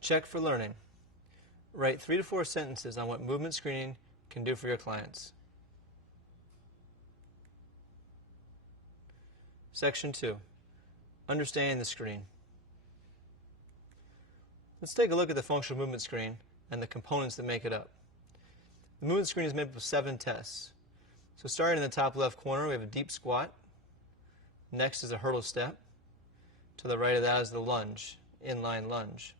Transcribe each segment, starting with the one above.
Check for learning. Write 3 to 4 sentences on what movement screening can do for your clients. Section 2. Understanding the screen. Let's take a look at the functional movement screen and the components that make it up. The movement screen is made up of 7 tests. So starting in the top left corner, we have a deep squat. Next is a hurdle step. To the right of that is the lunge, inline lunge.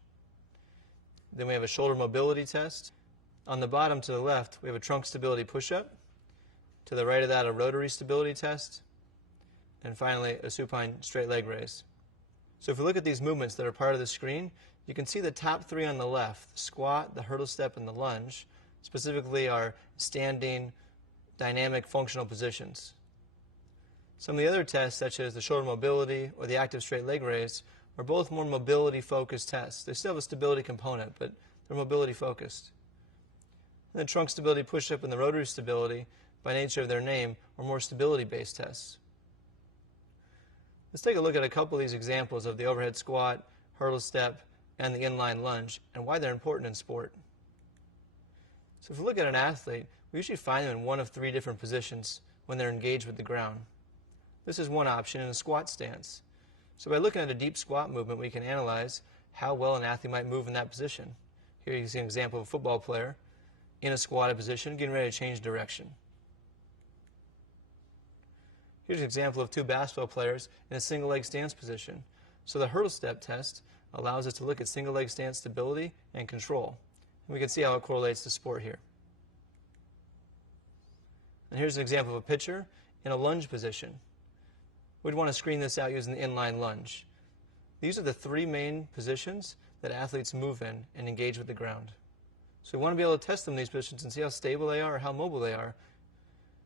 Then we have a shoulder mobility test. On the bottom to the left, we have a trunk stability push-up. To the right of that, a rotary stability test. And finally, a supine straight leg raise. So if we look at these movements that are part of the screen, you can see the top 3 on the left, the squat, the hurdle step, and the lunge, specifically are standing, dynamic, functional positions. Some of the other tests, such as the shoulder mobility or the active straight leg raise, are both more mobility-focused tests. They still have a stability component, but they're mobility-focused. And the trunk stability push-up and the rotary stability, by nature of their name, are more stability-based tests. Let's take a look at a couple of these examples of the overhead squat, hurdle step, and the inline lunge, and why they're important in sport. So if we look at an athlete, we usually find them in one of 3 different positions when they're engaged with the ground. This is one option in a squat stance. So by looking at a deep squat movement, we can analyze how well an athlete might move in that position. Here you can see an example of a football player in a squatted position, getting ready to change direction. Here's an example of 2 basketball players in a single leg stance position. So the hurdle step test allows us to look at single leg stance stability and control. And we can see how it correlates to sport here. And here's an example of a pitcher in a lunge position. We'd want to screen this out using the inline lunge. These are the 3 main positions that athletes move in and engage with the ground. So we want to be able to test them in these positions and see how stable they are or how mobile they are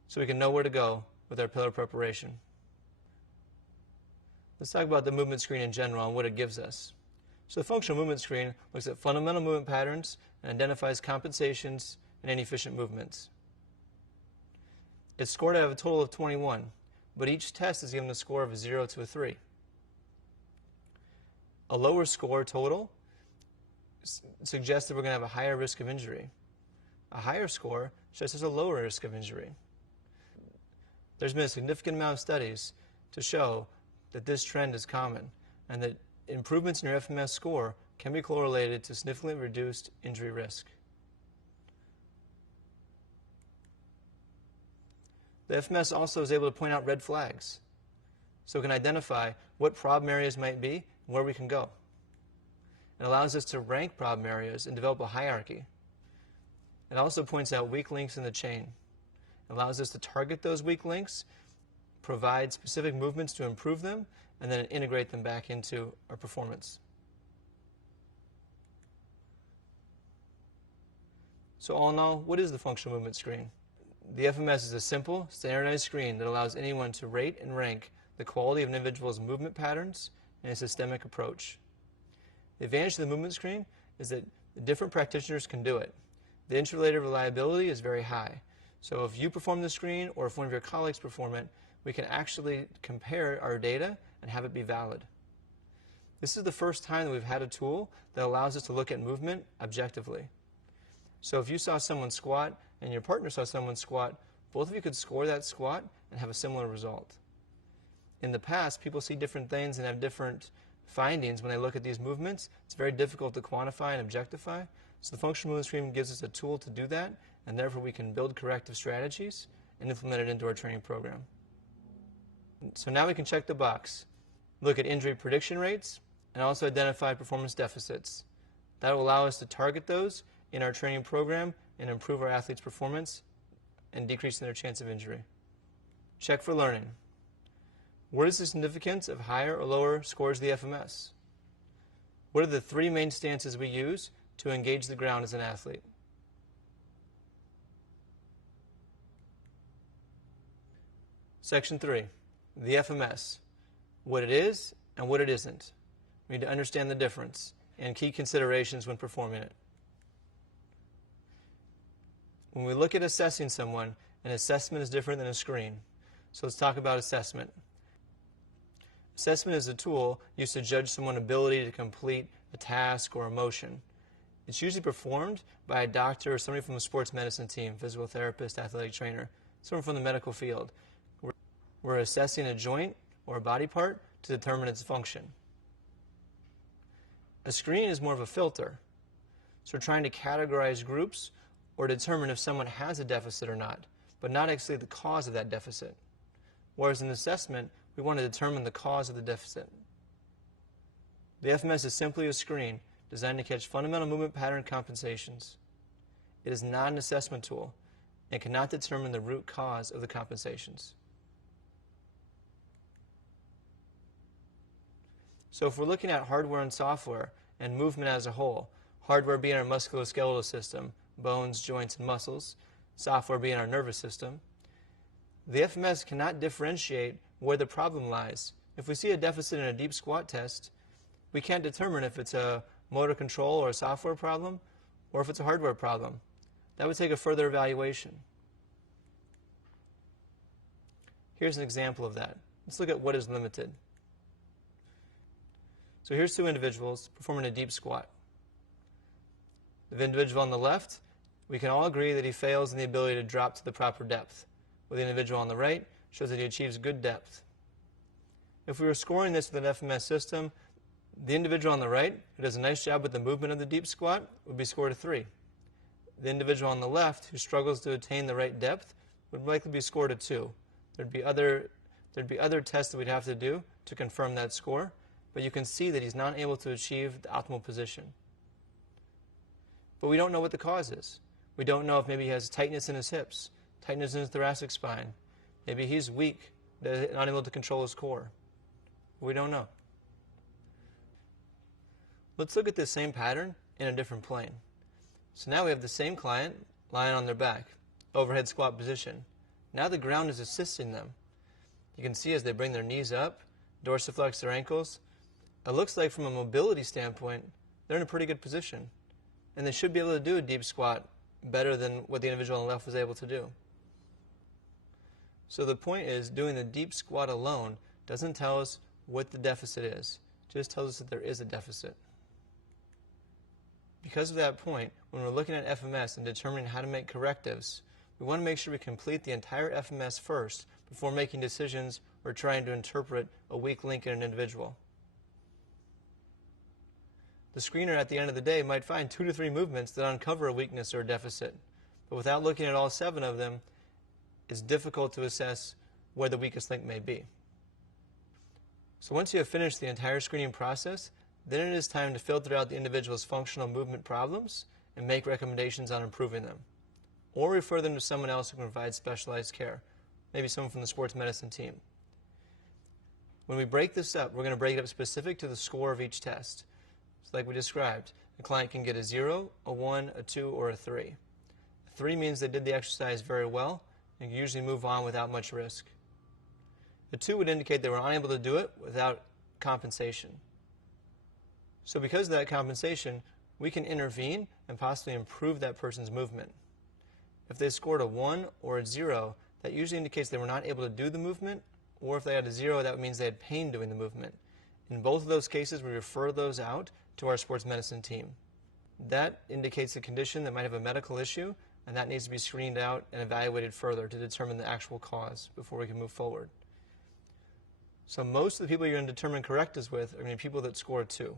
so we can know where to go with our pillar preparation. Let's talk about the movement screen in general and what it gives us. So the functional movement screen looks at fundamental movement patterns and identifies compensations and inefficient movements. It's scored out of a total of 21, but each test is given a score of a 0 to a 3. A lower score total suggests that we're going to have a higher risk of injury. A higher score suggests there's a lower risk of injury. There's been a significant amount of studies to show that this trend is common and that improvements in your FMS score can be correlated to significantly reduced injury risk. The FMS also is able to point out red flags, so it can identify what problem areas might be and where we can go. It allows us to rank problem areas and develop a hierarchy. It also points out weak links in the chain. It allows us to target those weak links, provide specific movements to improve them, and then integrate them back into our performance. So all in all, what is the functional movement screen? The FMS is a simple, standardized screen that allows anyone to rate and rank the quality of an individual's movement patterns in a systemic approach. The advantage of the movement screen is that the different practitioners can do it. The interrelated reliability is very high. So if you perform the screen or if one of your colleagues perform it, we can actually compare our data and have it be valid. This is the first time that we've had a tool that allows us to look at movement objectively. So if you saw someone squat and your partner saw someone squat, both of you could score that squat and have a similar result. In the past, people see different things and have different findings when they look at these movements. It's very difficult to quantify and objectify. So the functional movement screen gives us a tool to do that, and therefore we can build corrective strategies and implement it into our training program. So now we can check the box, look at injury prediction rates, and also identify performance deficits. That will allow us to target those in our training program and improve our athletes' performance and decreasing their chance of injury. Check for learning. What is the significance of higher or lower scores of the FMS? What are the 3 main stances we use to engage the ground as an athlete? Section 3, the FMS, what it is and what it isn't. We need to understand the difference and key considerations when performing it. When we look at assessing someone, an assessment is different than a screen. So let's talk about assessment. Assessment is a tool used to judge someone's ability to complete a task, or a motion. It's usually performed by a doctor or somebody from the sports medicine team, physical therapist, athletic trainer, someone from the medical field. We're assessing a joint or a body part to determine its function. A screen is more of a filter. So we're trying to categorize groups or determine if someone has a deficit or not, but not actually the cause of that deficit. Whereas in assessment, we want to determine the cause of the deficit. The FMS is simply a screen designed to catch fundamental movement pattern compensations. It is not an assessment tool and cannot determine the root cause of the compensations. So if we're looking at hardware and software and movement as a whole, hardware being our musculoskeletal system, bones, joints, and muscles, software being our nervous system, the FMS cannot differentiate where the problem lies. If we see a deficit in a deep squat test, we can't determine if it's a motor control or a software problem or if it's a hardware problem. That would take a further evaluation. Here's an example of that. Let's look at what is limited. So here's two individuals performing a deep squat. The individual on the left, we can all agree that he fails in the ability to drop to the proper depth, while the individual on the right shows that he achieves good depth. If we were scoring this with an FMS system, the individual on the right, who does a nice job with the movement of the deep squat, would be scored a 3. The individual on the left, who struggles to attain the right depth, would likely be scored a 2. There'd be other tests that we'd have to do to confirm that score, but you can see that he's not able to achieve the optimal position. But we don't know what the cause is. We don't know if maybe he has tightness in his hips, tightness in his thoracic spine. Maybe he's weak, not able to control his core. We don't know. Let's look at this same pattern in a different plane. So now we have the same client lying on their back, overhead squat position. Now the ground is assisting them. You can see as they bring their knees up, dorsiflex their ankles, it looks like from a mobility standpoint, they're in a pretty good position. And they should be able to do a deep squat better than what the individual on the left was able to do. So the point is, doing the deep squat alone doesn't tell us what the deficit is. It just tells us that there is a deficit. Because of that point, when we're looking at FMS and determining how to make correctives, we want to make sure we complete the entire FMS first before making decisions or trying to interpret a weak link in an individual. The screener at the end of the day might find 2 to 3 movements that uncover a weakness or a deficit, but without looking at all 7 of them, it's difficult to assess where the weakest link may be. So once you have finished the entire screening process, then it is time to filter out the individual's functional movement problems and make recommendations on improving them, or refer them to someone else who can provide specialized care, maybe someone from the sports medicine team. When we break this up, we're going to break it up specific to the score of each test. So like we described, the client can get a 0, a 1, a 2, or a 3. A 3 means they did the exercise very well and can usually move on without much risk. A 2 would indicate they were unable to do it without compensation. So because of that compensation, we can intervene and possibly improve that person's movement. If they scored a 1 or a 0, that usually indicates they were not able to do the movement, or if they had a 0, that means they had pain doing the movement. In both of those cases, we refer those out to our sports medicine team. That indicates a condition that might have a medical issue, and that needs to be screened out and evaluated further to determine the actual cause before we can move forward. So most of the people you're going to determine correctives with are going to be people that score a 2.